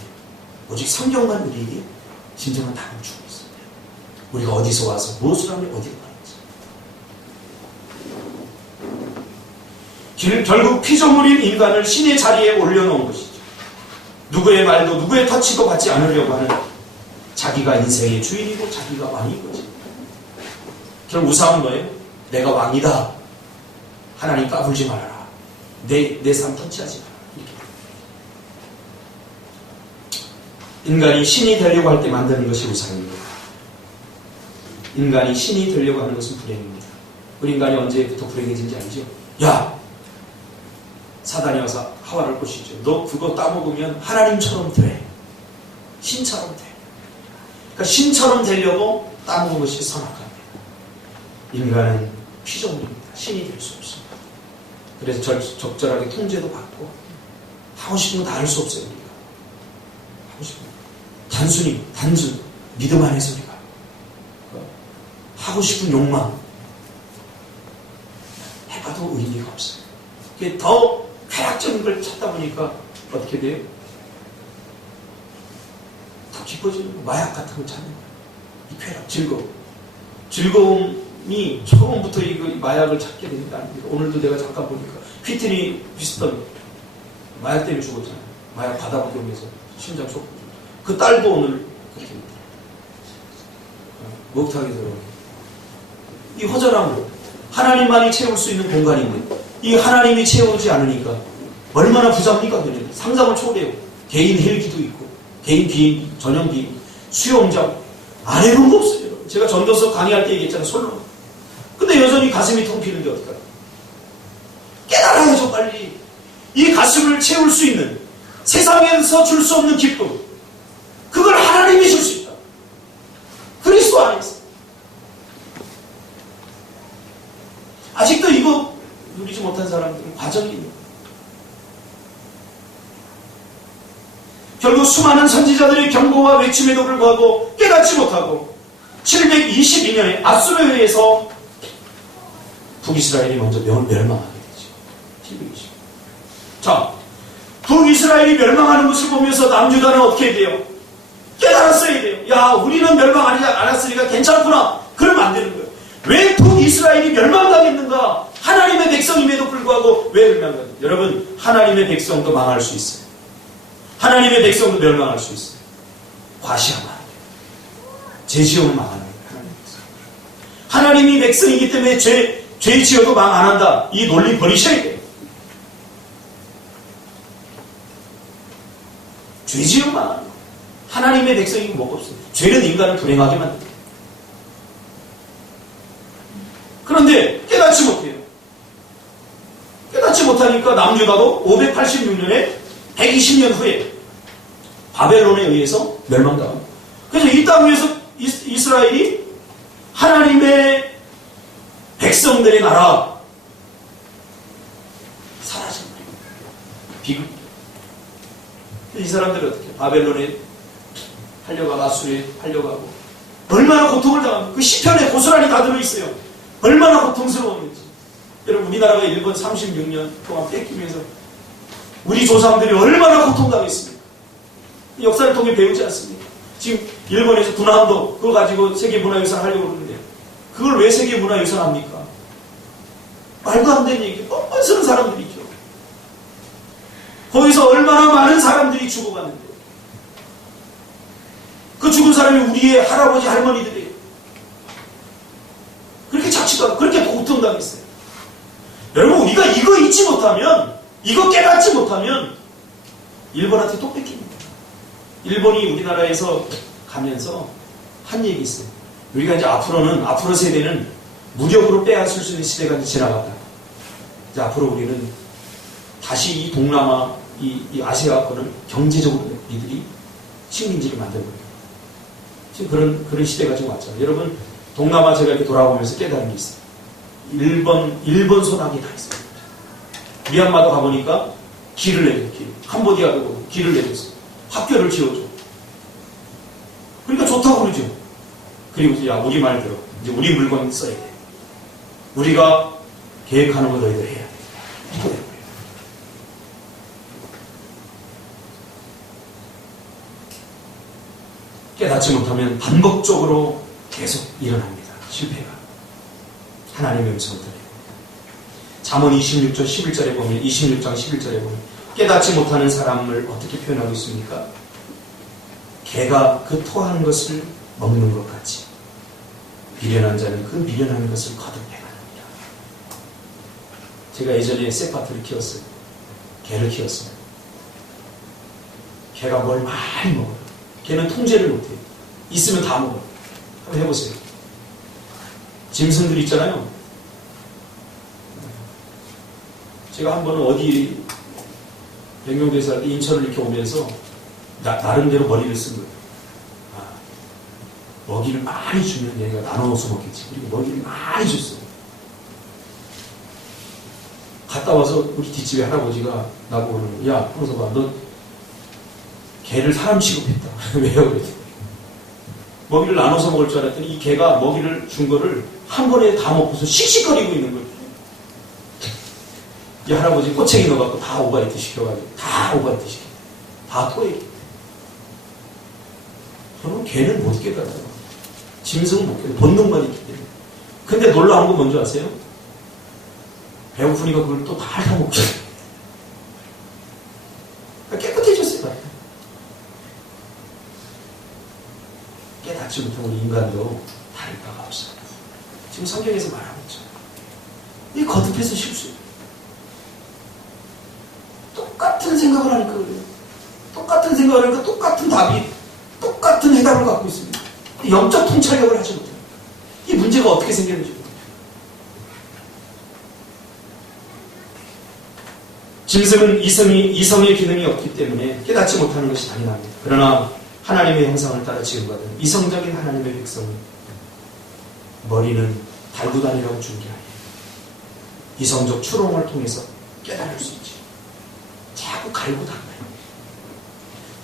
오직 성경만 우리에게 진정한 답을 주고 있습니다. 우리가 어디서 와서 무엇을 하며 어디로 가는지. 결국 피조물인 인간을 신의 자리에 올려놓은 것이죠. 누구의 말도 누구의 터치도 받지 않으려고 하는 자기가 인생의 주인이고 자기가 왕인 거지. 그럼 우상은 뭐예요? 내가 왕이다. 하나님 까불지 말아라. 내 삶 터치하지 마라. 이렇게. 인간이 신이 되려고 할 때 만드는 것이 우상입니다. 인간이 신이 되려고 하는 것은 불행입니다. 우리 인간이 언제부터 불행해진지 알죠? 야! 사단이 와서 하와를 꼬시죠. 너 그거 따먹으면 하나님처럼 돼. 신처럼 돼. 그러니까 신처럼 되려고 따먹은 것이 선악합니다. 인간은 피조물입니다. 신이 될 수 없습니다. 그래서 적절하게 통제도 받고 하고 싶은 거 다 할 수 없어요. 우리가. 하고 싶은 거. 단순 믿음 안에서 우리가 하고 싶은 욕망 해봐도 의미가 없어요. 그게 더 쾌락적인 걸 찾다 보니까 어떻게 돼요? 더 기뻐지는 거, 마약 같은 걸 찾는 거예요. 이 쾌락, 즐거움이 처음부터 이 마약을 찾게 된다는 거예요. 오늘도 내가 잠깐 보니까 휘트니 휴스턴 마약 때문에 죽었잖아요. 마약 받아보면서 심장 속. 그 딸도 오늘 그렇게 목탁에 들어오고. 이 허전함으로 하나님만이 채울 수 있는 공간인데 이 하나님이 채우지 않으니까 얼마나 부자입니까? 그는 상상을 초월해요. 개인 헬기도 있고, 개인 비행기, 전용 비행기, 수영장, 안 해본 거 없어요. 제가 전도서 강의할 때 얘기했잖아요. 솔로몬. 근데 여전히 가슴이 텅 비는데 어떡할까? 깨달아야죠, 빨리. 이 가슴을 채울 수 있는, 세상에서 줄 수 없는 기쁨, 그걸 하나님이 줄 수 있다. 그리스도 안에서. 아직도 이거 누리지 못한 사람들은 과정이 있는 거예요. 결국 수많은 선지자들의 경고와 외침에도 불구하고 깨닫지 못하고 722년에 아수르에 의해서 북이스라엘이 먼저 멸망하게 되죠. 720. 자, 북이스라엘이 멸망하는 것을 보면서 남유다는 어떻게 돼요? 깨달았어야 돼요. 야, 우리는 멸망하지 않았으니까 괜찮구나. 그러면 안 되는 거예요. 왜 북이스라엘이 멸망당했는가? 하나님의 백성임에도 불구하고 왜 멸망당했는가? 여러분, 하나님의 백성도 망할 수 있어요. 하나님의 백성도 멸망할 수 있어요. 과시하면 안 돼요. 죄 지으면 망하는 거예요. 하나님의 백성. 하나님이 백성이기 때문에 죄 지어도 망 안 한다. 이 논리 버리셔야 돼요. 죄 지으면 망하는 거예요. 하나님의 백성이고 뭐가 없어요. 죄는 인간을 불행하게 만듭니다. 그런데 깨닫지 못해요. 깨닫지 못하니까 남유다도 586년에 120년 후에 바벨론에 의해서 멸망당합니다. 그래서 이 땅 위에서 이스라엘이 하나님의 백성들의 나라 사라집니다. 비극. 이 사람들이 어떻게 바벨론에 팔려가고 아수르에 팔려가고 얼마나 고통을 당합니까? 그 시편에 고스란히 다 들어있어요. 얼마나 고통스러웠는지. 여러분, 우리나라가 일본 36년 동안 뺏기면서 우리 조상들이 얼마나 고통당했습니까? 역사를 통해 배우지 않습니까? 지금 일본에서 군함도 그거 가지고 세계문화유산 하려고 그러는데 그걸 왜 세계문화유산 합니까? 말도 안 되는 얘기 뻔뻔 쓰는 사람들이죠. 거기서 얼마나 많은 사람들이 죽어갔는데 그 죽은 사람이 우리의 할아버지 할머니들이에요. 그렇게 자취도 하고 그렇게 고통당했어요. 여러분, 우리가 이거 잊지 못하면, 이거 깨닫지 못하면 일본한테 또 뺏깁니다. 일본이 우리나라에서 가면서 한 얘기 있어요. 우리가 이제 앞으로 세대는 무력으로 빼앗을 수 있는 시대가 이제 지나갔다. 이제 앞으로 우리는 다시 이 동남아, 이 아시아권을 경제적으로 이들이 식민지를 만들고 지금 그런 시대가 지금 왔잖아요. 여러분, 동남아 제가 이렇게 돌아보면서 깨달은 게 있어요. 일본 손아귀 다 있어요. 미얀마도 가보니까 길을 내줘, 길. 캄보디아도 길을 내줬어요. 학교를 지어줘. 그러니까 좋다고 그러죠. 그리고 야, 우리 말 들어. 이제 우리 물건 써야 돼. 우리가 계획하는 거 너희들 해야 돼. 이거 돼요. 깨닫지 못하면 반복적으로 계속 일어납니다. 실패가. 하나님의 음성을 들어요. 잠언 26장 11절에 보면 26장 11절에 보면 깨닫지 못하는 사람을 어떻게 표현하고 있습니까? 개가 그 토하는 것을 먹는 것 같이 미련한 자는 그 미련한 것을 거듭 행하느니라. 제가 예전에 쇠파트를 키웠어요. 개를 키웠어요. 개가 뭘 많이 먹어요. 개는 통제를 못해요. 있으면 다 먹어요. 한번 해보세요. 짐승들 있잖아요. 제가 한 번은 어디 백령도에서 할 때 인천을 이렇게 오면서 나름대로 머리를 쓴 거예요. 먹이를 많이 주면 얘가 나눠서 먹겠지. 그리고 먹이를 많이 줬어요. 갔다 와서 우리 뒷집에 할아버지가 나보고 야, 홍서봐, 너 개를 사람 취급했다. 왜요? 그랬더니 먹이를 나눠서 먹을 줄 알았더니 이 개가 먹이를 준 거를 한 번에 다 먹고서 씩씩거리고 있는 거예요. 이 할아버지 꼬챙이 넣어갖고 다 오바이트 시켜가지고 다 오바이트 시켜. 다 토해. 저는 개는 못 깨달아요. 짐승은 못 깨달아요. 본능만 있기 때문에. 근데 놀라운 건 뭔지 아세요? 배고프니까 그걸 또 다 핥아먹고 깨끗해졌어요. 깨닫지 못한 우리 인간도 다를 바가 없어요. 지금 성경에서 말하고 있죠. 이 거듭해서 실수해요. 똑같은 생각을 하니까 그래요. 똑같은 생각을 하니까 똑같은 답이, 똑같은 해답을 갖고 있습니다. 영적 통찰력을 하지 못해요. 이 문제가 어떻게 생겼는지 모르겠어요. 짐승은 이성의 기능이 없기 때문에 깨닫지 못하는 것이 당연합니다. 그러나 하나님의 형상을 따라 지음받은 이성적인 하나님의 백성은 머리는 달구단이라고 준 게 아니에요. 이성적 추론을 통해서 깨달을 수 있지. 자꾸 갈고 닦아요.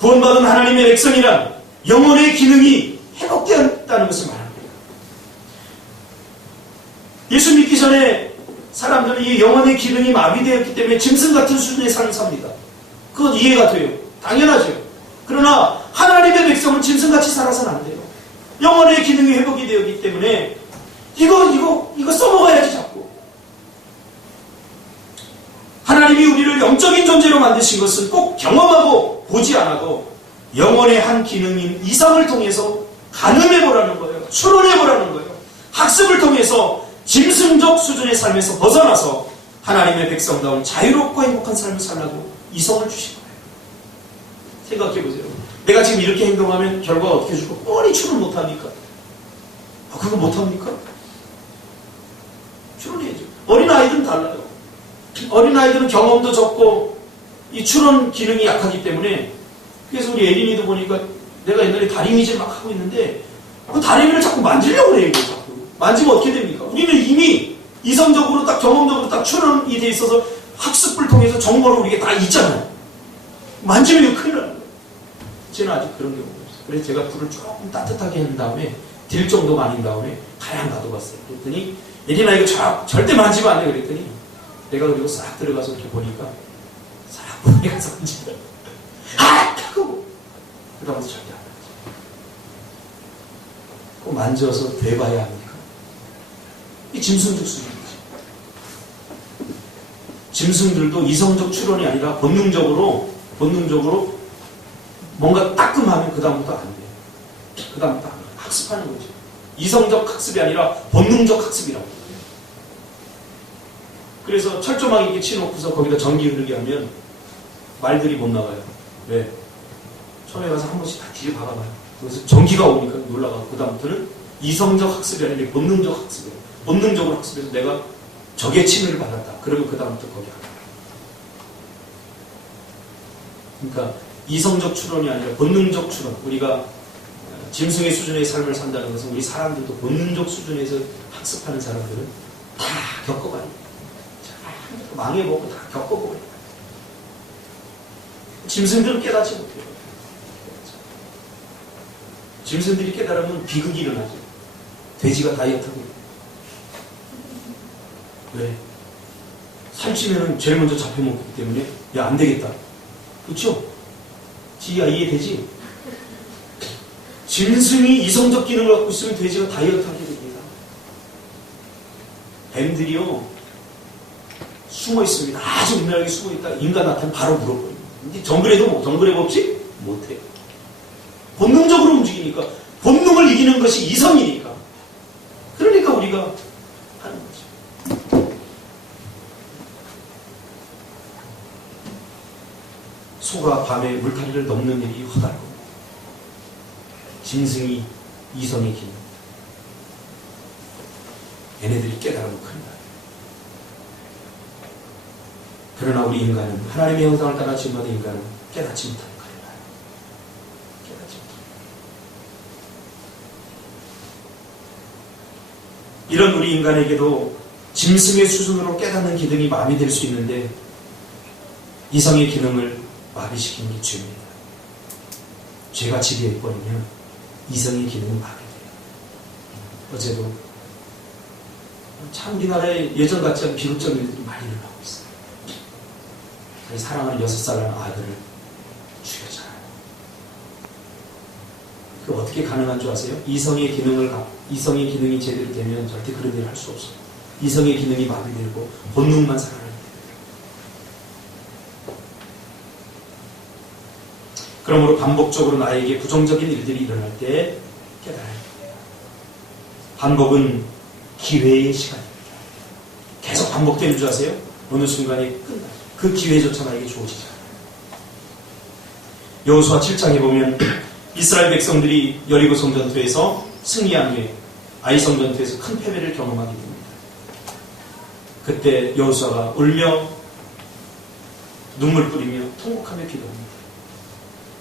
구원받은 하나님의 백성이란 영혼의 기능이 회복되었다는 것을 말합니다. 예수 믿기 전에 사람들은 이 영혼의 기능이 마비되었기 때문에 짐승 같은 수준의 삶을 삽니다. 그건 이해가 돼요. 당연하죠. 그러나 하나님의 백성은 짐승같이 살아서는 안 돼요. 영혼의 기능이 회복이 되었기 때문에 이거 써먹어야지 자꾸. 하나님이 우리를 영적인 존재로 만드신 것은 꼭 경험하고 보지 않아도 영혼의 한 기능인 이성을 통해서 가늠해보라는 거예요. 추론해보라는 거예요. 학습을 통해서 짐승적 수준의 삶에서 벗어나서 하나님의 백성다운 자유롭고 행복한 삶을 살라고 이성을 주신 거예요. 생각해보세요. 내가 지금 이렇게 행동하면 결과가 어떻게 줄까? 뻔히 추론 못합니까? 그거 못합니까? 추론해야죠. 어린아이들은 달라요. 어린아이들은 경험도 적고 이 추론 기능이 약하기 때문에 그래서 우리 예린이도 보니까 내가 옛날에 다리미질 막 하고 있는데 그 다리미를 자꾸 만지려고 그래요. 자꾸. 만지면 어떻게 됩니까? 우리는 이미 이성적으로 딱 경험적으로 딱 추론이 돼 있어서 학습을 통해서 정보를 우리가 다 있잖아요. 만지면 이거 큰일 나는 거예요. 저는 아직 그런 경우가 없어요. 그래서 제가 불을 조금 따뜻하게 한 다음에 딜 정도만 한 다음에 가양 놔둬봤어요. 그랬더니 예린아 이거 절대 만지면 안 돼. 그랬더니 내가 그리고 싹 들어가서 이렇게 보니까 싹 보니까 만지더라. 하고 그 다음부터 절대 안 만지. 꼭 만져서 돼봐야 합니까? 이 짐승적 수준이지. 짐승들도 이성적 추론이 아니라 본능적으로 뭔가 따끔하면 그 다음부터 안 돼요. 그 다음부터 안 돼요. 학습하는 거죠. 이성적 학습이 아니라 본능적 학습이라고 해요. 그래서 철조망 이렇게 치놓고서 거기다 전기 흐르게 하면 말들이 못 나가요. 왜? 처음에 가서 한 번씩 다 뒤집어봐봐요. 그래서 전기가 오니까 놀라가고 그 다음부터는 이성적 학습이 아니라 본능적 학습이에요. 본능적으로 학습해서 내가 적의 침해를 받았다. 그러면 그 다음부터 거기 안 가요. 그러니까 이성적 추론이 아니라 본능적 추론. 우리가 짐승의 수준의 삶을 산다는 것은 우리 사람들도 본능적 수준에서 학습하는 사람들은 다 겪어봐요. 망해보고 다 겪어보고. 짐승들은 깨닫지 못해요. 짐승들이 깨달으면 비극이 일어나죠. 돼지가 다이어트하고. 왜? 살찌면은 제일 먼저 잡혀먹기 때문에 야, 안 되겠다. 그렇죠? 지야 이해되지? 짐승이 이성적 기능을 갖고 있으면 돼지가 다이어트 하게 됩니다. 뱀들이요 숨어 있습니다. 아주 은밀하게 숨어 있다. 인간 나타나면 바로 물어버려요. 근데 정글의 법칙 못해요. 본능적으로 움직이니까 본능을 이기는 것이 이성이니까. 그러니까 우리가 하는 거죠. 소가 밤에 물타리를 넘는 일이 허다하고 짐승이 이성의 기능. 얘네들이 깨달으면 큰일 나요. 그러나 우리 인간은 하나님의 형상을 따라 지음받은 인간은 깨닫지 못하는 거예요. 깨닫지 못하는. 이런 우리 인간에게도 짐승의 수준으로 깨닫는 기능이 마비될 수 있는데 이성의 기능을 마비시키는 게 죄입니다. 죄가 지배해버리면 이성의 기능은 마비돼요. 어제도 참 우리나라에 예전 같지 않은 비극적인 일들이 많이 일어나고 있어요. 사랑하는 6살 난 아들을 죽였잖아요. 그 어떻게 가능한 줄 아세요? 이성의 기능이 제대로 되면 절대 그런 일을 할 수 없어요. 이성의 기능이 마비되고 본능만 살아나요. 그러므로 반복적으로 나에게 부정적인 일들이 일어날 때 깨달아야 됩니다. 반복은 기회의 시간입니다. 계속 반복되는 줄 아세요? 어느 순간에 끝나요. 그 기회조차 나에게 주어지지 않아요. 여호수아 7장에 보면 이스라엘 백성들이 여리고 성전투에서 승리한 후에 아이 성전투에서 큰 패배를 경험하게 됩니다. 그때 여호수아가 울며 눈물 뿌리며 통곡하며 기도합니다.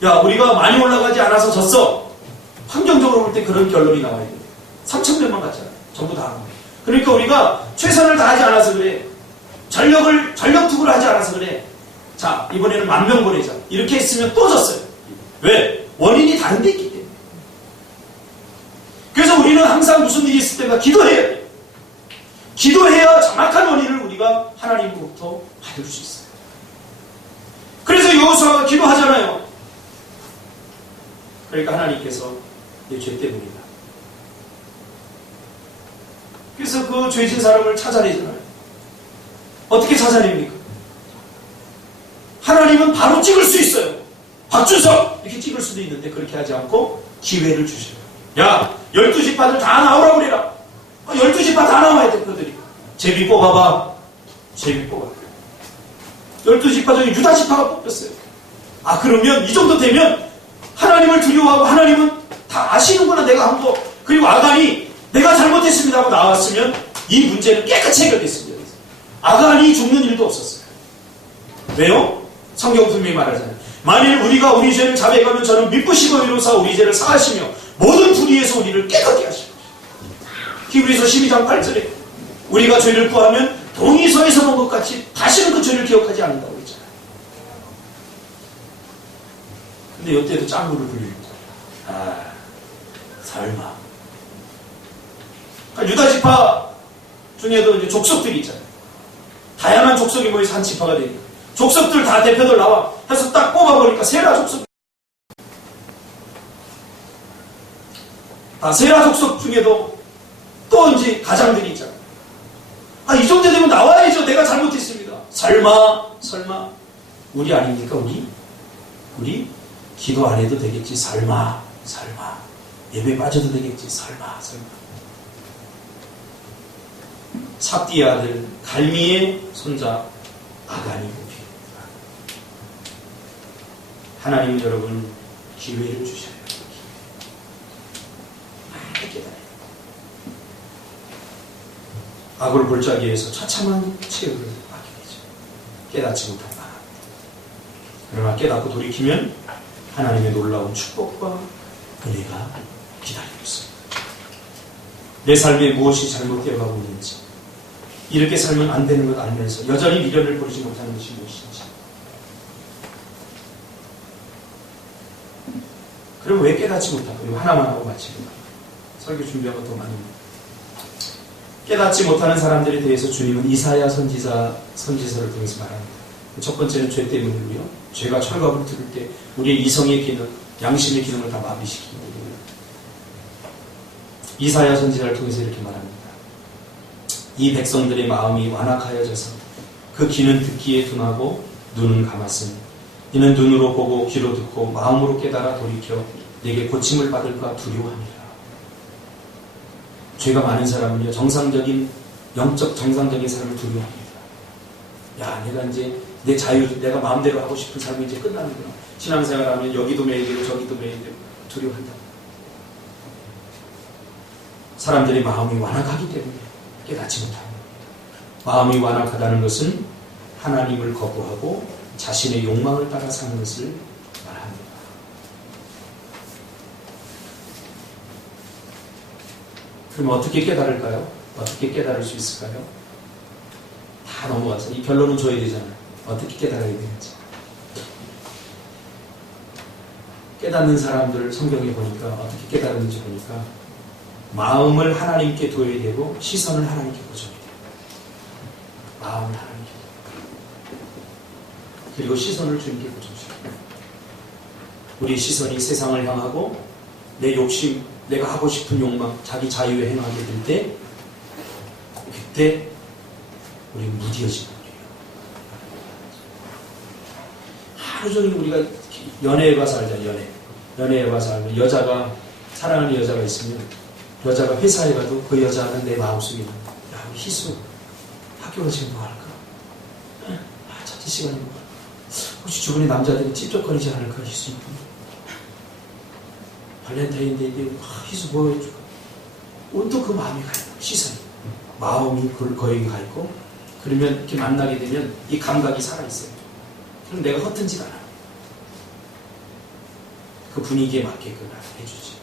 야, 우리가 많이 올라가지 않아서 졌어. 환경적으로 볼 때 그런 결론이 나와야 돼. 3,000명만 갔잖아. 전부 다. 그러니까 우리가 최선을 다하지 않아서 그래. 전력투구를 하지 않아서 그래. 자, 이번에는 10,000명 보내자. 이렇게 했으면 또 졌어요. 왜? 원인이 다른 데 있기 때문에. 그래서 우리는 항상 무슨 일이 있을 때마다 기도해야 돼. 기도해야 정확한 원인을 우리가 하나님으로부터 받을 수 있어요. 그래서 여호수아가 기도하잖아요. 그러니까 하나님께서 내 죄 때문이다. 그래서 그 죄진 사람을 찾아내잖아요. 어떻게 찾아냅니까? 하나님은 바로 찍을 수 있어요. 박준석! 이렇게 찍을 수도 있는데 그렇게 하지 않고 기회를 주셔요. 야, 12지파들 다 나오라고 그래라. 12지파 다 나와야 돼, 그들이. 제비 뽑아봐. 제비 뽑아. 12지파 중에 유다지파가 뽑혔어요. 아, 그러면 이 정도 되면 하나님을 두려워하고 하나님은 다 아시는구나, 내가 한 거. 그리고 아간이 내가 잘못했습니다 하고 나왔으면 이 문제는 깨끗이 해결됐습니다. 아간이 죽는 일도 없었어요. 왜요? 성경 분명히 말하잖아요. 만일 우리가 우리 죄를 자백하면 저는 미쁘시고 이로사 우리 죄를 사하시며 모든 불의에서 우리를 깨끗게 하시고. 히브리서 12장 8절에 우리가 죄를 구하면 동의서에서 본 것 같이 다시는 그 죄를 기억하지 않는다고 했잖아요. 근데 이때도 짱구를 부립니다. 아, 설마. 유다지파 중에도 이제 족속들이 있잖아요. 다양한 족속이 모여서 한 지파가 되니까. 족속들 다 대표들 나와. 해서 딱 뽑아보니까 세라 족속. 세라 족속 중에도 또 이제 가장들이 있잖아요. 아, 이 정도 되면 나와야죠. 내가 잘못했습니다. 설마. 우리 아닙니까, 우리? 기도 안 해도 되겠지. 설마. 예배 빠져도 되겠지. 설마. 삽디의 아들 갈미의 손자 아간이 뽑힙니다. 하나님 여러분 기회를 주셔요. 많이 깨달아요. 악을 골짜기에 위해서 처참한 최후를 받게 되죠. 깨닫지 못한 바람. 그러나 깨닫고 돌이키면 하나님의 놀라운 축복과 은혜가 기다리고 있습니다. 내 삶에 무엇이 잘못되어 가고 있는지, 이렇게 살면 안 되는 것 알면서 여전히 미련을 버리지 못하는 것이 무엇인지, 그럼 왜 깨닫지 못할까? 이거 하나만 하고 마칩니다. 설교 준비한 것도 많습니다. 깨닫지 못하는 사람들에 대해서 주님은 이사야 선지서를 통해서 말합니다. 첫 번째는 죄 때문이고요. 죄가 철갑을 들을 때 우리의 이성의 기능, 양심의 기능을 다 마비시키는 거예요. 이사야 선지자를 통해서 이렇게 말합니다. 이 백성들의 마음이 완악하여져서 그 귀는 듣기에 둔하고 눈은 감았으니 이는 눈으로 보고 귀로 듣고 마음으로 깨달아 돌이켜 내게 고침을 받을까 두려워합니다. 죄가 많은 사람은요, 영적 정상적인 삶을 두려워합니다. 야, 내가 이제 내 자유, 내가 마음대로 하고 싶은 삶이 이제 끝나는구나. 신앙생활하면 여기도 매야 되고 저기도 매야 되고 두려워한다. 사람들의 마음이 완악하기 때문에 깨닫지 못합니다. 마음이 완악하다는 것은 하나님을 거부하고 자신의 욕망을 따라 사는 것을 말합니다. 그럼 어떻게 깨달을까요? 어떻게 깨달을 수 있을까요? 다 넘어가서 이 결론은 줘야 되잖아요. 어떻게 깨달아야 되는지. 깨닫는 사람들을 성경에 보니까 어떻게 깨달았는지 보니까 마음을 하나님께 둬야 되고 시선을 하나님께 고정해야 돼요. 마음을 하나님께 그리고 시선을 주님께 고정시켜야 돼요. 우리 시선이 세상을 향하고 내 욕심, 내가 하고 싶은 욕망, 자기 자유에 행하게 될 때 그때 우리 무디어지는 거예요. 하루 종일 우리가 연애에 가서 알잖아요. 연애에 가서 알면 여자가 사랑하는 여자가 있으면 여자가 회사에 가도 그 여자는 내 마음속에 있는 야, 희수 학교가 지금 뭐 할까? 첫째 시간이 뭐 할까? 혹시 주변의 남자들이 찝쩍거리지 않을까 희수 이쁘니 발렌타인데이인데 희수 보여줄까 온통 그 마음이 가 있고 시선이 마음이 거기 가 있고 그러면 이렇게 만나게 되면 이 감각이 살아있어요. 그럼 내가 허튼지가 않아. 그 분위기에 맞게끔 해주지.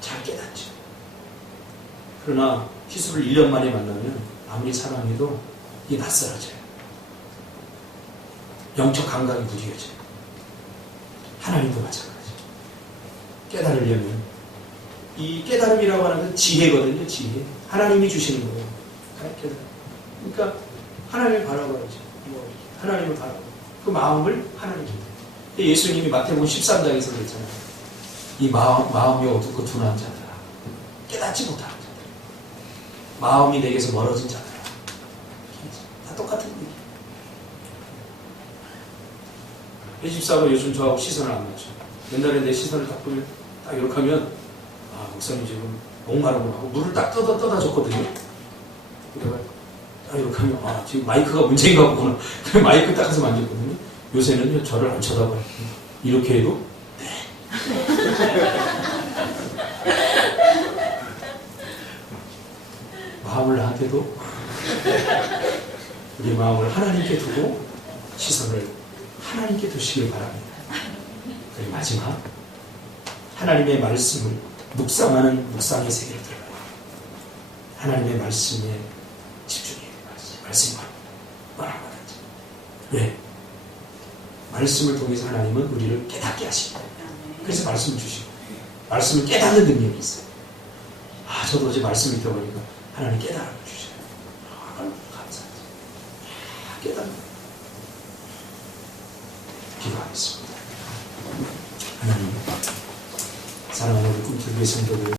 잘 깨닫죠. 그러나 희수를 1년 만에 만나면 아무리 사랑해도 이게 낯설어져요. 영적 감각이 무뎌져요. 하나님도 마찬가지. 깨달으려면 이 깨달음이라고 하는 건 지혜거든요. 지혜. 하나님이 주시는 거예요. 깨달음. 그러니까 하나님을 바라봐야죠. 하나님을 바라봐. 그 마음을 하나님 줍니다. 예수님이 마태복음 13장에서 그랬잖아요. 이 마음이 어둡고 둔한 자들아. 깨닫지 못하는 자들. 마음이 내게서 멀어진 자들아. 다 똑같은 얘기. 회집사가 요즘 저하고 시선을 안 맞춰. 옛날에 내 시선을 딱 보면 딱 이렇게 하면 아 목사님 지금 목마르구나 하고 물을 딱 떠다 줬거든요. 내가 딱 이렇게 하면 아 지금 마이크가 문제인가 보구나. 마이크 딱 해서 만졌거든요. 요새는 저를 안 쳐다봐요. 이렇게 해도 네. 마음을 나한테 둬. 우리 마음을 하나님께 두고 시선을 하나님께 두시길 바랍니다. 그리고 마지막 하나님의 말씀을 묵상하는 묵상의 세계로 들어가요. 하나님의 말씀에 집중해야 돼요. 말씀이 뭐라고 하는지. 왜? 말씀을 통해서 하나님은 우리를 깨닫게 하십니다. 그래서 말씀을 주시고 말씀을 깨닫는 능력이 있어요. 아 저도 어제 말씀을 들어보니까 하나님 깨달음을 주셔요. 아, 감사하죠. 깨닫는 기도하겠습니다. 하나님 사랑하는 우리 꿈틀교회 성도들